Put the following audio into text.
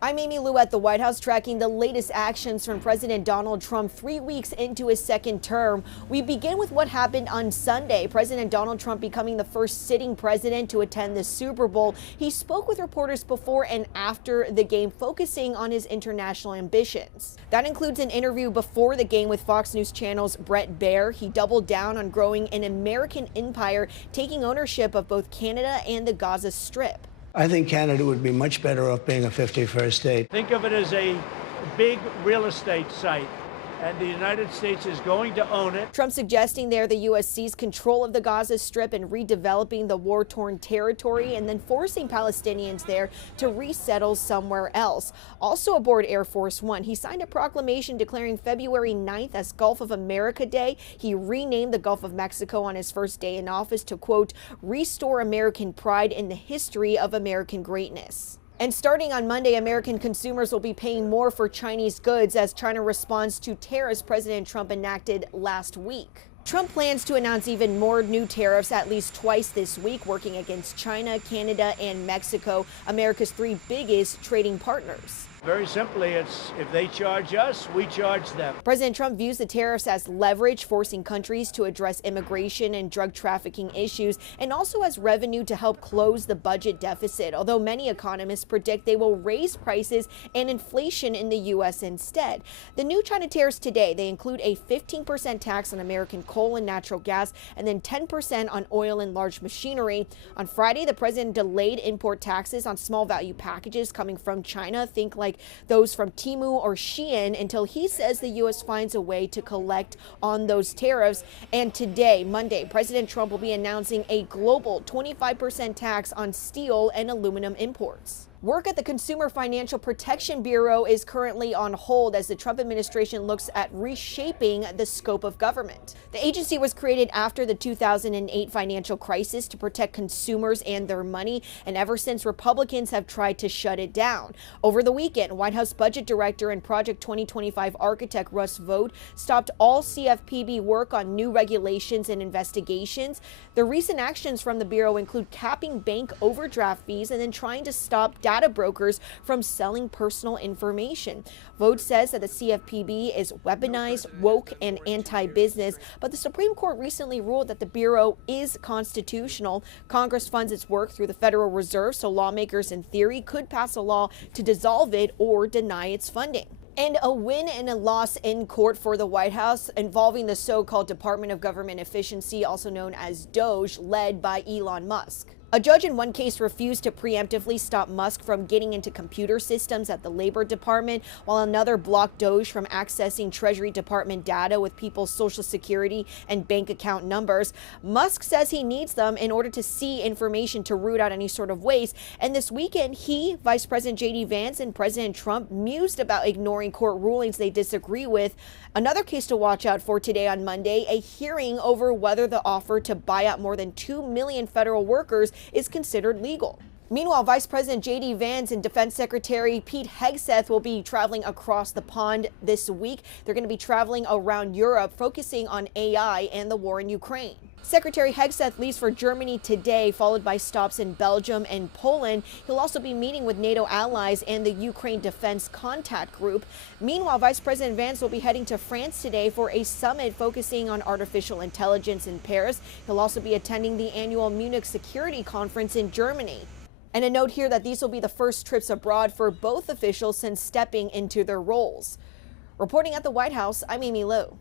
I'm Amy Lou at the White House, tracking the latest actions from President Donald Trump 3 weeks into his second term. We begin with what happened on Sunday. President Donald Trump becoming the first sitting president to attend the Super Bowl. He spoke with reporters before and after the game, focusing on his international ambitions. That includes an interview before the game with Fox News Channel's Bret Baier. He doubled down on growing an American empire, taking ownership of both Canada and the Gaza Strip. I think Canada would be much better off being a 51st state. Think of it as a big real estate site, and the United States is going to own it. Trump suggesting there the U.S. seized control of the Gaza Strip and redeveloping the war-torn territory, and then forcing Palestinians there to resettle somewhere else. Also aboard Air Force One, he signed a proclamation declaring February 9th as Gulf of America Day. He renamed the Gulf of Mexico on his first day in office to, quote, restore American pride in the history of American greatness. And starting on Monday, American consumers will be paying more for Chinese goods as China responds to tariffs President Trump enacted last week. Trump plans to announce even more new tariffs at least twice this week, working against China, Canada, and Mexico, America's three biggest trading partners. Very simply, it's if they charge us, we charge them. President Trump views the tariffs as leverage, forcing countries to address immigration and drug trafficking issues, and also as revenue to help close the budget deficit, although many economists predict they will raise prices and inflation in the U.S. instead. The new China tariffs today, they include a 15% tax on American coal and natural gas, and then 10% on oil and large machinery. On Friday, the president delayed import taxes on small value packages coming from China, think like those from Temu or Shein, until he says the U.S. finds a way to collect on those tariffs. And today, Monday, President Trump will be announcing a global 25% tax on steel and aluminum imports. Work at the Consumer Financial Protection Bureau is currently on hold as the Trump administration looks at reshaping the scope of government. The agency was created after the 2008 financial crisis to protect consumers and their money, and ever since, Republicans have tried to shut it down. Over the weekend, White House Budget Director and Project 2025 architect Russ Vought stopped all CFPB work on new regulations and investigations. The recent actions from the Bureau include capping bank overdraft fees and then trying to stop data brokers from selling personal information. Vought says that the CFPB is weaponized, woke, and anti-business, but the Supreme Court recently ruled that the Bureau is constitutional. Congress funds its work through the Federal Reserve, so lawmakers in theory could pass a law to dissolve it or deny its funding. And a win and a loss in court for the White House involving the so-called Department of Government Efficiency, also known as DOGE, led by Elon Musk. A judge in one case refused to preemptively stop Musk from getting into computer systems at the Labor Department, while another blocked DOGE from accessing Treasury Department data with people's Social Security and bank account numbers. Musk says he needs them in order to see information to root out any sort of waste. And this weekend, he, Vice President J.D. Vance, and President Trump mused about ignoring court rulings they disagree with. Another case to watch out for today on Monday, a hearing over whether the offer to buy out more than 2 million federal workers is considered legal. Meanwhile, Vice President J.D. Vance and Defense Secretary Pete Hegseth will be traveling across the pond this week. They're going to be traveling around Europe, focusing on AI and the war in Ukraine. Secretary Hegseth leaves for Germany today, followed by stops in Belgium and Poland. He'll also be meeting with NATO allies and the Ukraine Defense Contact Group. Meanwhile, Vice President Vance will be heading to France today for a summit focusing on artificial intelligence in Paris. He'll also be attending the annual Munich Security Conference in Germany. And a note here that these will be the first trips abroad for both officials since stepping into their roles. Reporting at the White House, I'm Amy Lou.